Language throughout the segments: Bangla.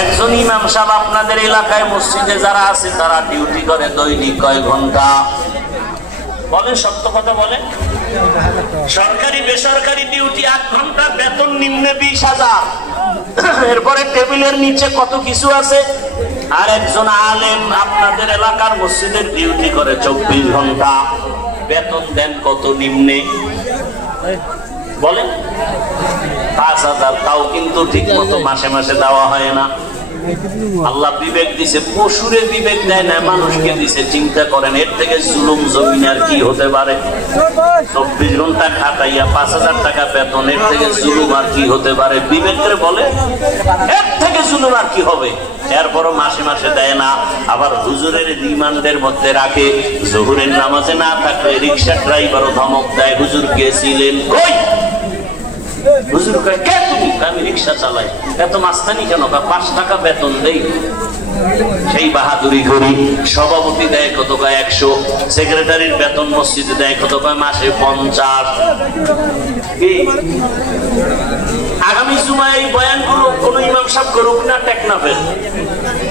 একজন ইমাম সাহেব আপনাদের এলাকায় মসজিদে যারা আছে তারা ডিউটি করে দৈনিক কয় ঘন্টা? বলেন, সত্য কথা বলেন। সরকারি বেসরকারি ডিউটি 8 ঘন্টা, বেতন নিম্নে 20,000। এরপরে টেবিলের নিচে কত কিছু আছে। আর একজন আলেম আপনাদের এলাকার মসজিদের ডিউটি করে 24 ঘন্টা, বেতন দেন কত নিম্নে? বলেন 5,000। তাও কিন্তু ঠিক মতো মাসে মাসে দেওয়া হয় না। আল্লাহ বিবেক দিছে, পশুরে বিবেক দেয় না, মানুষকে দিছে। চিন্তা করেন, এর থেকে জুলুম জমিন আর কি হতে পারে? 24 ঘন্টা খাটাইয়া 5,000 টাকা বেতন, এর থেকে জুলুম আর কি হতে পারে? বিবেকের বলে এর থেকে জুলুম আর কি হবে? এরপরও মাসে মাসে দেয় না। আবার হুজুরের রিমান্ডের মধ্যে রাখে। জোহরের নামাজে না থাকলে রিক্সা ড্রাইভারও ধমক দেয়, হুজুর কে ছিলেন কই? হুজুর কয় কে তুমি? আমি রিক্সা চালাই। এত মাস্তানি কেন? 5 টাকা বেতন দেই। সেই বাহাদুরি করি। সভাপতি দেয় কত? 100। সেক্রেটারির বেতন মসজিদে দেয় কত? মাসে 50। আগামী জুমায় এই বয়ানগুলো কোন ইমাম সাহেব করুক না টেকনাফের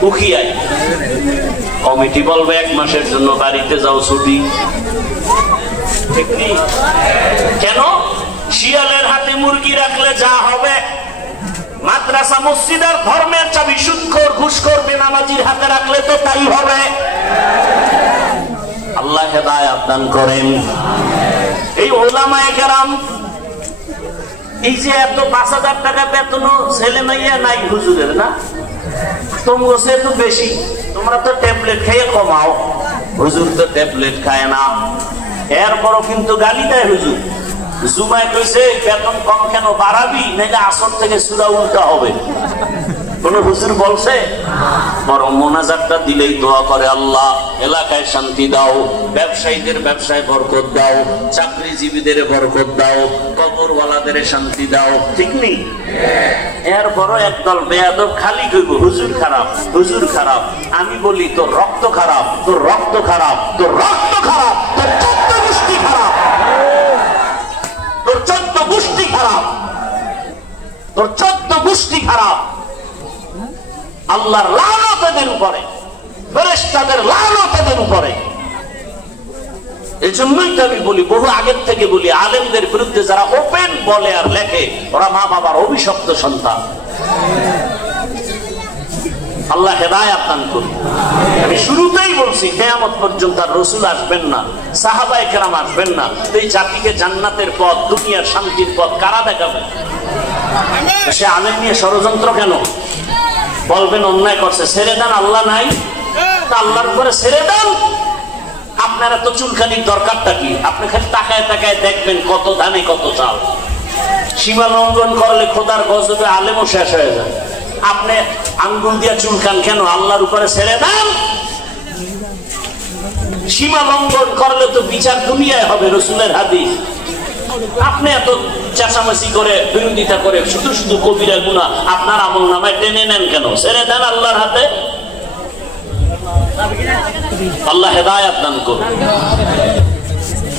উখিয়ায়, কমিটি বলবে 1 মাসের জন্য বাড়িতে যাও ছুটি। ঠিক নেই কেন? শিয়ালের হাতে মুরগি রাখলে যা হবে, মাদ্রাসা মসজিদ আর ধর্মের চাবি সুদখোর ঘুষখোর বেনামাজির হাতে রাখলে তো তাই হবে। আল্লাহ হেদায়েত দান করেন। এই উলামায়ে কেরাম, এই যে এত 5,000 টাকা বেতন ছেলে মেয়ে নাই হুজুরের, না তোমরা সে তো বেশি, তোমরা তো ট্যাবলেট খেয়ে কমাও। হুজুর তো ট্যাবলেট খায় না, এরপরও কিন্তু গালি দেয় হুজুর। জুমায় কইছে বেতন কম কেন, বাড়াবি নাইলে আসর থেকে সূরা উল্টা হবে। কোন হুজুর বলছে? বরং মোনাজাতটা দিলেই দোয়া করে, আল্লাহ এলাকায় শান্তি দাও, ব্যবসায়ীদের ব্যবসায় বরকত দাও, চাকরিজীবীদের বরকত দাও, কবরওয়ালাদের শান্তি দাও। ঠিক নেই? এরপরও একদল বেয়াদব খালি কইব হুজুর খারাপ, হুজুর খারাপ। আমি বলি তোর রক্ত খারাপ, তোর রক্ত খারাপ, তোর রক্ত খারাপ, তোর 14 গোষ্ঠী খারাপ, তোর 14 গোষ্ঠী খারাপ, তোর 14 গোষ্ঠী খারাপ। আল্লাহর লানত এদের উপরে, ফেরেশতাদের লানত এদের উপরে। এই জন্যই তো আমি বলি, বহু আগের থেকে বলি, আলেমদের বিরুদ্ধে যারা ওপেন বলে আর লেখে, ওরা মা বাবার অভিশপ্ত সন্তান। আল্লাহ হেদায়েত দান করুন। আমি শুরুতেই বলছি, কিয়ামত পর্যন্ত আর রাসূল আসবেন না, সাহাবায়ে কেরাম আসবেন না। এই জাতিকে জান্নাতের পথ, দুনিয়ার শান্তির পথ কারা দেখাবে? সে আলেম নিয়ে ষড়যন্ত্র কেন? বলবেন অন্যায় করছে, ছেড়ে দেন, আল্লাহ নাই, আল্লাহর উপরে ছেড়ে দেন। আপনারা তো চুলখানির দরকারটা কি? আপনি খালি তাকায় তাকায় দেখবেন কত ধানে কত চাল। সীমা লঙ্ঘন করলে খোদার গজবে আলেমও শেষ হয়ে যায়। আপনি আঙ্গুল দিয়া চুলখান কেন? আল্লাহর উপরে ছেড়ে দেন। সীমা লঙ্ঘন করলে তো বিচার দুনিয়ায় হবে, রাসূলের হাদিস। আপনি এত চেঁচামেচি করে বিরোধিতা করে শুধু শুধু কবিরা গুনাহ আপনার আমল নামায় টেনে নেন কেন? ছেড়ে দেন আল্লাহর হাতে। আল্লাহ হেদায়েত দান করুন।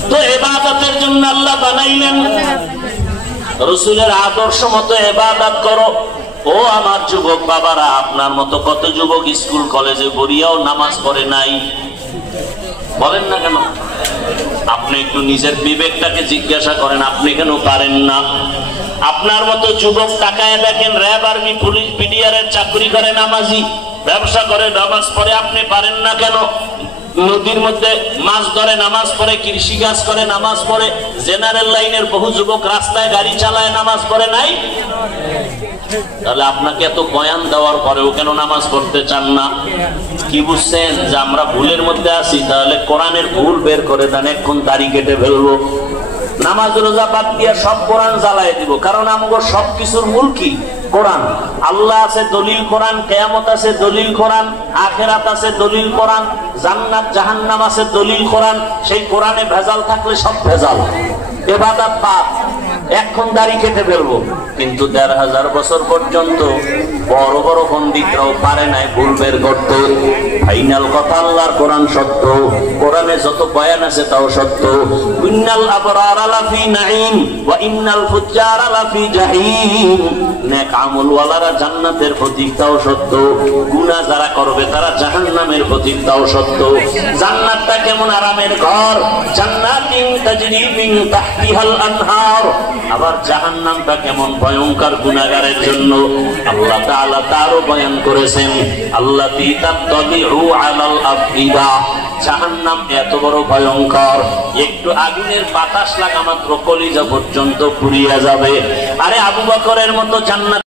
তো ইবাদতের জন্য আল্লাহ বানাইলেন, রাসূলের আদর্শ মতো ইবাদত করো। ও আমার যুবক বাবারা, আপনার মতো কত যুবক স্কুল কলেজে পড়িয়াও নামাজ পড়ে নাই? বলেন না কেন? আপনি একটু নিজের বিবেকটাকে জিজ্ঞাসা করেন, আপনি কেন পারেন না? আপনার মতো যুবক তাকায় দেখেন, র্যাব, আর্মি, পুলিশ, বিডিআর এর চাকরি করে, নামাজি, ব্যবসা করে, নামাজ পড়ে, আপনি পারেন না কেন? নদীর মধ্যে মাছ ধরে, নামাজ পড়ে, কৃষি কাজ করে, নামাজ পড়ে, জেনারেল লাইনের বহু যুবক রাস্তায় গাড়ি চালায়, নামাজ পড়ে নাই? তাহলে আপনাকে এত বয়ান দেওয়ার পরেও কেন নামাজ পড়তে চান না? কি বুঝছেন যে আমরা ভুলের মধ্যে আছি? তাহলে কোরআনের ভুল বের করে দেন, এখন দাড়ি কেটে ফেলবো, নামাজ রোজা বাদ দিয়ে সব কোরআন জ্বালায় দিব। কারণ আমাদের সবকিছুর মূল কি? কোরআন। আল্লাহ আছে দলিল কোরআন, কিয়ামত আছে দলিল কোরআন, আখিরাত আছে দলিল কোরআন, জান্নাত জাহান্নাম আছে দলিল কোরআন। সেই কোরআনে ভেজাল থাকলে সব ভেজাল। ইবাদত বাদ, এখন দাড়ি কেটে ফেলবো। কিন্তু ১৫০০ বছর পর্যন্ত বড় বড় পণ্ডিতরাও পারে নাই ভুল বের করতে। ফাইনাল কথা, আল্লাহর কোরআন সত্য, কোরআনে যত বয়ান আছে তাও সত্য। ইন্নাল আবরারা লাফি নাঈম ওয়া ইন্নাল ফুজ্জারা লাফি জাহিম। নেক আমলওয়ালারা জান্নাতের প্রতীকটাও সত্য, গুনাহ যারা করবে তারা জাহান্নামের প্রতীকটাও সত্য। জান্নাতটা কেমন আরামের ঘর, জান্নাতিন তাজরি মিন তাহতিহাল আনহার। আবার জাহান্নামটা কেমন ভয়ঙ্কর গুনাহগারের জন্য আল্লাহ তাআলা তারও বয়ান করেছেন। আল্লাতী তাতলিউ আলাল আফইদা, জাহান্নাম এত বড় ভয়ঙ্কর, একটু আগুনের বাতাস লাগা মাত্র কলিজা পর্যন্ত পুড়িয়া যাবে। আরে আবু বকরের মতো জান্নাত